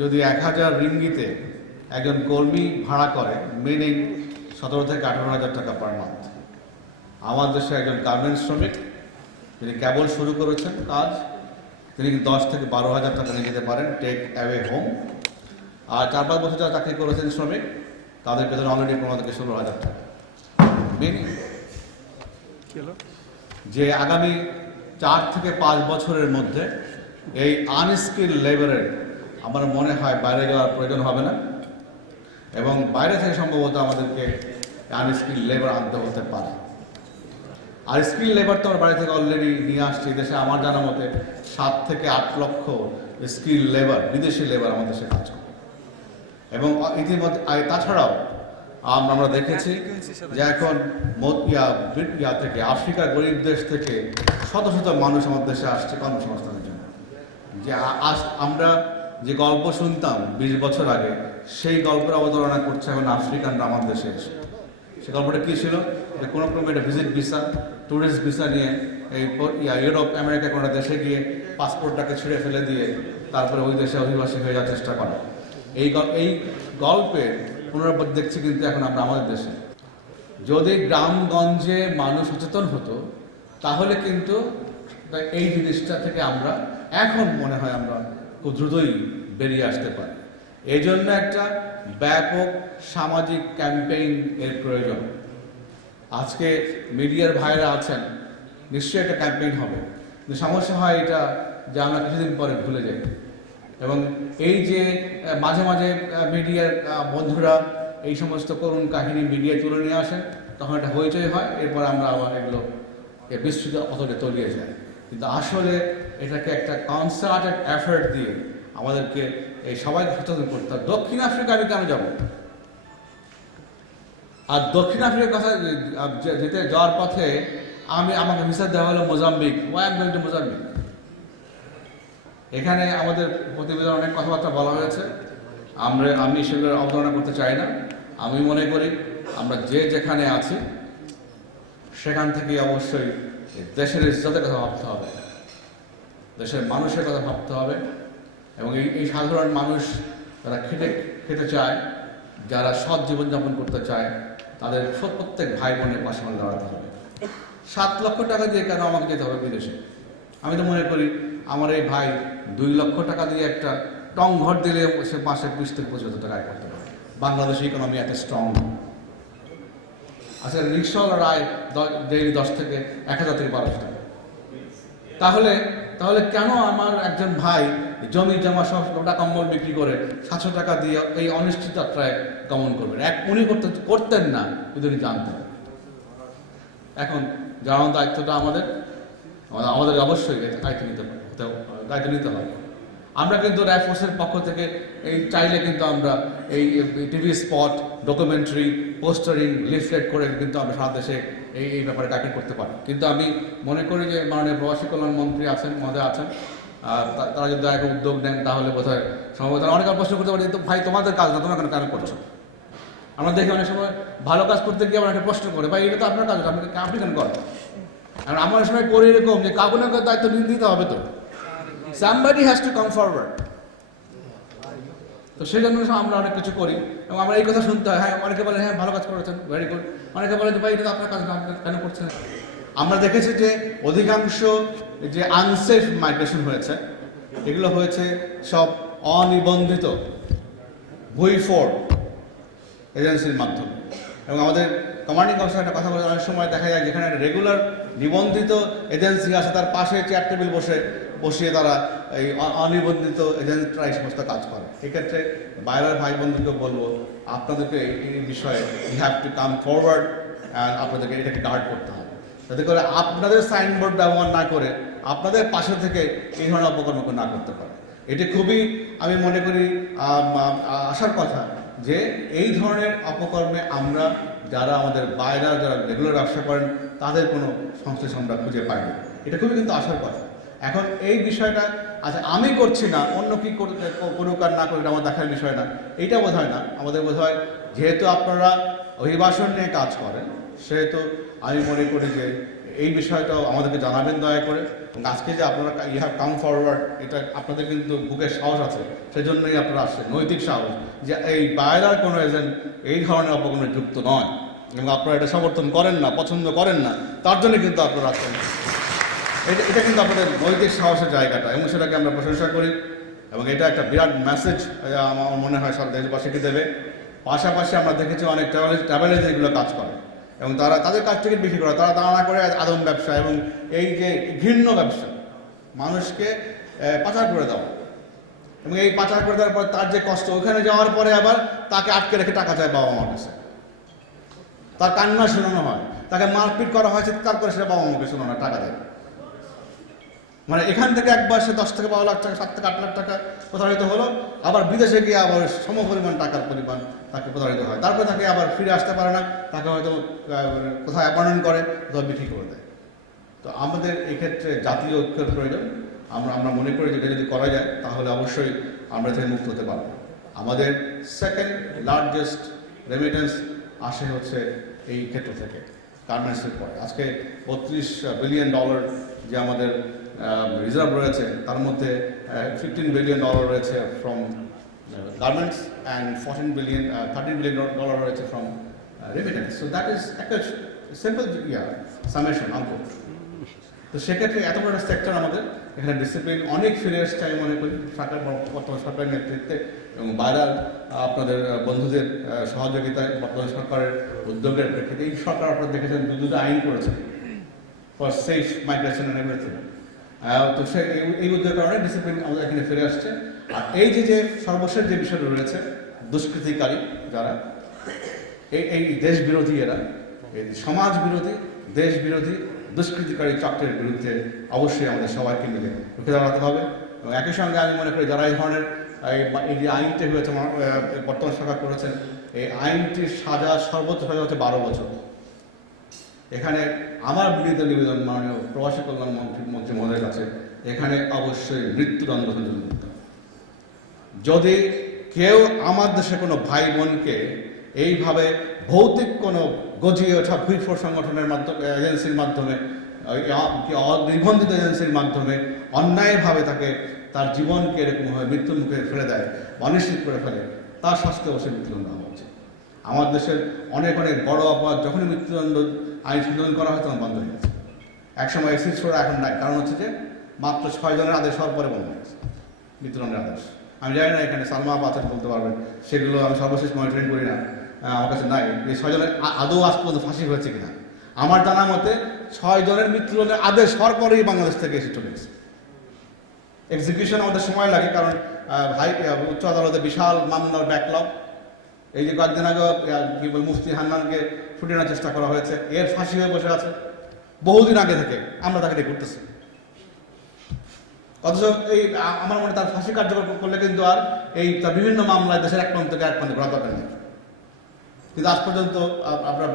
যদি 1000 রিঙ্গিতে একজন কর্মী ভাড়া করে মিনিং 17 থেকে 18,000 টাকা পার মান্থ। আমার দেশে একজন গার্মেন্টস শ্রমিক তিনি কেবল শুরু করেছেন কাজ, তিনি 10 থেকে 12,000 টাকা নিয়ে যেতে পারেন টেক অ্যাওয়ে হোম। আর 4-5 বছর যারা চাকরি করেছেন শ্রমিক তাদের বেতন অলরেডি 15 থেকে 16,000 টাকা। মিনিং যে আগামী 4 থেকে 5 বছরের মধ্যে এই আনস্কিল লেবারের আমার মনে হয় বাইরে যাওয়ার প্রয়োজন হবে না, এবং বাইরে থেকে সম্ভবত আমাদেরকে আনস্কিল লেবার আনতে হতে পারে। আর স্কিল লেবার তো আমরা বাইরে থেকে অলরেডি নিয়ে আসছি। দেশে আমার জানা মতে 7 থেকে 8 লক্ষ স্কিল লেবার, বিদেশি লেবার আমাদের দেশে কাজ করে। এবং ইতিমধ্যে তাছাড়াও আমরা দেখেছি যে এখন থেকে আফ্রিকার গরিব দেশ থেকে শত শত মানুষ আমাদের দেশে আসছে কর্মসংস্থানের জন্য। যে আমরা যে গল্প শুনতাম 20 বছর আগে, সেই গল্পের অবতারণা করছে এখন আফ্রিকানরা আমাদের দেশে এসে। সে গল্পটা কী ছিল? যে কোনো ক্রমে একটা ভিজিট ভিসা, ট্যুরিস্ট ভিসা নিয়ে এই ইউরোপ আমেরিকা কোনো দেশে গিয়ে পাসপোর্টটাকে ছিঁড়ে ফেলে দিয়ে তারপরে ওই দেশে অভিবাসী হয়ে যাওয়ার চেষ্টা করা। এই গল্পের পুনরাবৃত্তি দেখছি কিন্তু এখন আমরা আমাদের দেশে। যদি গ্রামগঞ্জে মানুষ সচেতন হতো তাহলে কিন্তু এই জিনিসটা থেকে আমরা এখন মনে হয় আমরা খুব দ্রুতই বেরিয়ে আসতে পারি। এই জন্য একটা ব্যাপক সামাজিক ক্যাম্পেইন এর প্রয়োজন। আজকে মিডিয়ার ভাইরা আছেন, নিশ্চয়ই একটা ক্যাম্পেইন হবে, কিন্তু সমস্যা হয় এটা যে আমরা কিছুদিন পরে ভুলে যাই। এবং এই যে মাঝে মাঝে মিডিয়ার বন্ধুরা এই সমস্ত করুণ কাহিনী মিডিয়ায় তুলে নিয়ে আসেন, তখন একটা হইচই হয়, এরপর আমরা আবার এগুলো বিস্তৃত অতটা তলিয়ে যায়। কিন্তু আসলে এটাকে একটা কনসার্টেড এফার্ট দিয়ে আমাদেরকে এই সবাইকে সচেতন করতে হবে। দক্ষিণ আফ্রিকা আমি কেন যাব? আর দক্ষিণ আফ্রিকার কথা যেতে যাওয়ার পথে আমাকে ভিসা দেওয়া হলো Mozambique. Why am going to Mozambique? এখানে আমাদের প্রতিবেদনে অনেক কথাবার্তা বলা হয়েছে, আমি সেগুলো অবতারণা করতে চাই না। আমি মনে করি আমরা যে যেখানে আছি সেখান থেকে অবশ্যই দেশের ইজ্জতের কথা ভাবতে হবে, দেশের মানুষের কথা ভাবতে হবে, এবং এই সাধারণ মানুষ যারা খেতে চায়, যারা সৎ জীবনযাপন করতে চায়, তাদের প্রত্যেক ভাই বোনের পাশে আমাদের দাঁড়াতে হবে। 7 লক্ষ টাকা দিয়ে কেন আমাকে যেতে হবে বিদেশে? আমি তো মনে করি আমার এই ভাই 2 লক্ষ টাকা দিয়ে একটা টং ঘর দিলে সে মাসে 20 থেকে 25,000 টাকা আয় করতে পারে। বাংলাদেশের ইকোনমি এত স্ট্রং। আচ্ছা, রিক্সাওয়ালার আয় ডেইলি 10 থেকে 1,000 থেকে 1200 টাকা। তাহলে কেন আমার একজন ভাই জমি জমা সব লোটা কম্বল বিক্রি করে 700 টাকা দিয়ে এই অনিশ্চিত যাত্রায় গমন করবেন? উনি করতেন না যদি উনি জানতেন। এখন জানানোর দায়িত্বটা আমাদের অবশ্যই দায়িত্ব নিতে হবে। আমরা কিন্তু রাইফোর্সের পক্ষ থেকে এই চাইলে কিন্তু আমরা এই TV spot, documentary, postering, leaflet করে কিন্তু আমরা সারা দেশে এই ব্যাপারে ক্যাম্পেইন করতে পারি। কিন্তু আমি মনে করি যে মাননীয় প্রবাসী কল্যাণ মন্ত্রী মহোদয় আছেন, তারা যদি একটা উদ্যোগ নেন তাহলে বোধহয় সম্ভবত অনেক প্রশ্ন করতে পারি, তো ভাই তোমাদের কাজ না, তোমরা কেন করছো? আমরা দেখি অনেক সময় ভালো কাজ করতে গিয়ে আমরা একটা প্রশ্ন করি, ভাই এটা তো আপনার কাজ, আপনি কেন করেন? আর আমার সময় করি এরকম যে কাউকে না দায়িত্ব দিতে হবে, তো somebody has to come forward। তো সেই জন্য আমরা অনেক কিছু করি এবং আমরা এই কথা শুনতে হয়। হ্যাঁ, অনেকে বলে হ্যাঁ ভালো কাজ করেছেন, ভেরি গুড। অনেকে বলে যে ভাই এটা তো আপনার কাজ না, আপনি কেন করছেন? আমরা দেখেছি যে অধিকাংশ যে আনসেফ মাইগ্রেশন হয়েছে, এগুলো হয়েছে সব অনিবন্ধিত ভুইফোড় এজেন্সির মাধ্যমে। এবং আমাদের কমান্ডিং অফিসার একটা কথা বলে, অনেক সময় দেখা যায় যেখানে একটা রেগুলার নিবন্ধিত এজেন্সি আছে তার পাশে চেয়ার টেবিল বসিয়ে তারা এই অনিবন্ধিত এজেন্টরা এই সমস্ত কাজ করে। এক্ষেত্রে বাইরের ভাই বন্ধুকে বলবো, আপনাদেরকে এই বিষয়ে you have to come forward and আপনাদেরকে এটাকে গার্ড করতে হবে, যাতে করে আপনাদের সাইনবোর্ড ব্যবহার না করে আপনাদের পাশে থেকে এই ধরনের অপকর্ম না করতে পারে। এটি খুবই আমি মনে করি আশার কথা যে এই ধরনের অপকর্মে আমরা যারা আমাদের বাইরে যারা রেগুলার ব্যবসা করেন তাদের কোনো সংশ্লেষ আমরা খুঁজে পাই না। এটা খুবই কিন্তু আশার কথা। এখন এই বিষয়টা আচ্ছা আমি করছি না, অন্য কি করুক আর না করুক আমার দেখার বিষয় না, এইটা বোধ হয় না। আমাদের বোধ হয় যেহেতু আপনারা অভিবাসন নিয়ে কাজ করেন, সেহেতু আমি মনে করি যে এই বিষয়টাও আমাদেরকে জানাবেন দয়া করে। এবং আজকে যে আপনারা ইউ হ্যাভ কাম ফরওয়ার্ড, এটা আপনাদের কিন্তু বুকের সাহস আছে, সেজন্যই আপনারা আসছেন, নৈতিক সাহস, যে এই বায়রার কোনো এজেন্ট এই ধরনের অপকর্মে যুক্ত নয় এবং আপনারা এটা সমর্থন করেন না, পছন্দ করেন না, তার জন্য কিন্তু আপনারা আসছেন। এটা কিন্তু আপনাদের নৈতিক সাহসের জায়গাটা, এবং সেটাকে আমরা প্রশংসা করি। এবং এটা একটা বিরাট মেসেজ আমার মনে হয় সব দেশবাসীকে দেবে। পাশাপাশি আমরা দেখেছি অনেক ট্রাভেল এজেন্টগুলো কাজ করে এবং তারা তাদের কাছ থেকে বিক্রি করে, তারা না করে আদম ব্যবসা এবং এই যে ঘৃণ্য ব্যবসা, মানুষকে পাচার করে দেওয়া, এবং এই পাচার করে দেওয়ার পর তার যে কষ্ট, ওখানে যাওয়ার পরে আবার তাকে আটকে রেখে টাকা চায় বাবা মার কাছে, তার কান্না শোনানো হয়, তাকে মারপিট করা হয়, চিৎকার করে সেটা বাবা মাকে শোনানো, টাকা দেয়। মানে এখান থেকে একবার সে 10 থেকে 12 লাখ টাকা, 7 থেকে 8 লাখ টাকা প্রতারিত হলো, আবার বিদেশে গিয়ে আবার সমপরিমাণ টাকার পরিমাণ তাকে প্রতারিত হয়, তারপরে তাকে আবার ফিরে আসতে পারে না, তাকে হয়তো কোথায় অ্যাপয়েন্টমেন্ট করে, কোথাও বিক্রি করে দেয়। তো আমাদের এক্ষেত্রে জাতীয় ঐক্যের প্রয়োজন। আমরা মনে করি যে এটা যদি করা যায় তাহলে অবশ্যই আমরা থেকে মুক্ত হতে পারবো। আমাদের সেকেন্ড লার্জেস্ট রেমিটেন্স আসে হচ্ছে এই ক্ষেত্র থেকে, গার্মেন্টসের পরে। আজকে $32 বিলিয়ন যে আমাদের রিজার্ভ রয়েছে, তার মধ্যে $15 বিলিয়ন রয়েছে ফ্রম গার্মেন্টস অ্যান্ড $13 বিলিয়ন রয়েছে from remittance. So that is একটা সিম্পল সামেশন অঙ্ক। তো সেক্ষেত্রে এত বড় সেক্টর আমাদের এখানে ডিসিপ্লিন অনেক ফিরে এসছে আমি মনে করি সরকার, বর্তমান সরকারের নেতৃত্বে এবং বাইরের আপনাদের বন্ধুদের সহযোগিতায়, বর্তমান সরকারের উদ্যোগের প্রেক্ষিতে এই সরকার আপনারা দেখেছেন দুটো আইন করেছে for safe migration and everything. তো সে এই উদ্যোগের কারণে ডিসিপ্লিন আমাদের এখানে ফিরে আসছে। আর এই যে সর্বশেষ যে বিষয়টা রয়েছে, দুষ্কৃতিকারী যারা, এই দেশ বিরোধী, এরা এই সমাজ বিরোধী, দেশ বিরোধী, দুষ্কৃতিকারী চক্রের বিরুদ্ধে অবশ্যই আমাদের সবাইকে মিলে রুখে দাঁড়াতে হবে। এবং একই সঙ্গে আমি মনে করি যারা এই ধরনের এই যে আইনটি হয়েছে বর্তমান সরকার করেছেন, এই আইনটির সাজা সর্বোচ্চ সাজা হচ্ছে 12 বছর। এখানে আমার বিনীত নিবেদন মাননীয় প্রবাসী কল্যাণ মন্ত্রী মহোদয়ের কাছে, এখানে অবশ্যই মৃত্যুদণ্ড উন্মুক্ত। যদি কেউ আমার দেশে কোনো ভাই বোনকে এইভাবে ভৌতিক কোনো গজিয়ে ওঠা ভুইফোর সংগঠনের মাধ্যমে, এজেন্সির মাধ্যমে, নিবন্ধিত এজেন্সির মাধ্যমে অন্যায়ভাবে তার জীবনকে এরকমভাবে মৃত্যুর মুখে ফেলে দেয়, অনিশ্চিত করে ফেলে, তার শাস্তি অবশ্যই মৃত্যুদণ্ড হওয়া উচিত। আমার দেশের অনেক বড় অপরাধ যখনই মৃত্যুদণ্ড আইন সংশোধন করা হয় তখন বন্ধ হয়ে গেছে। একসময় এক্সিট ছোড়া এখন নাই, কারণ হচ্ছে যে মাত্র 6 জনের আদেশ হওয়ার পরে বন্ধ হয়ে গেছে মৃত্যুদণ্ডের আদেশ। আমি জানি না এখানে সালমা আছেন বলতে পারবেন, সেগুলো আমি সর্বশেষ মনিটরিং করি না, আমার কাছে নাই এই 6 জনের আদৌ আজ পর্যন্ত ফাঁসি হয়েছে কিনা। আমার জানা মতে 6 জনের মৃত্যুদণ্ডের আদেশ হওয়ার পরেই বাংলাদেশ থেকে এসে চলে গেছে। এক্সিকিউশন আমাদের সময় লাগে, কারণ উচ্চ আদালতে বিশাল মামলার ব্যাকলগ। এই যে কয়েকদিন আগে কি বল মুফতি হান্নানকে ছুটিয়ে নেওয়ার চেষ্টা করা হয়েছে, এর ফাঁসি হয়ে বসে আছে বহুদিন আগে থেকে, আমরা তাকে দিয়ে করতেছি। অথচ এই আমার মনে তার ফাঁসি কার্যকর করলে কিন্তু আর এই তার বিভিন্ন মামলায় দেশের এক প্রান্ত থেকে এক প্রান্তে ঘোরা দরকার নেই। কিন্তু আজ পর্যন্ত আমরা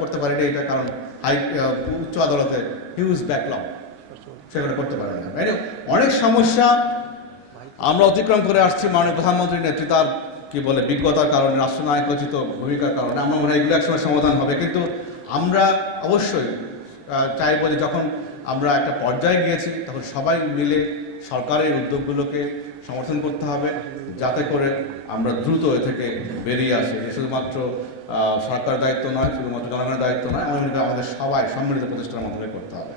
করতে পারিনি, এটা কারণ উচ্চ আদালতে হিউজ ব্যাকলগ, সেগুলো করতে পারি না। অনেক সমস্যা আমরা অতিক্রম করে আসছি মাননীয় প্রধানমন্ত্রীর নেতৃত্বার কি বলে বিজ্ঞতার কারণে, রাষ্ট্রনায়কোচিত ভূমিকার কারণে। আমরা মনে হয় এগুলো একসময় সমাধান হবে, কিন্তু আমরা অবশ্যই চাইব যে যখন আমরা একটা পর্যায়ে গিয়েছি তখন সবাই মিলে সরকারের উদ্যোগগুলোকে সমর্থন করতে হবে, যাতে করে আমরা দ্রুত এ থেকে বেরিয়ে আসি। শুধুমাত্র সরকারের দায়িত্ব নয়, শুধুমাত্র জনগণের দায়িত্ব নয়, আমাদের সবাই সম্মিলিত প্রচেষ্টার মাধ্যমে করতে হবে।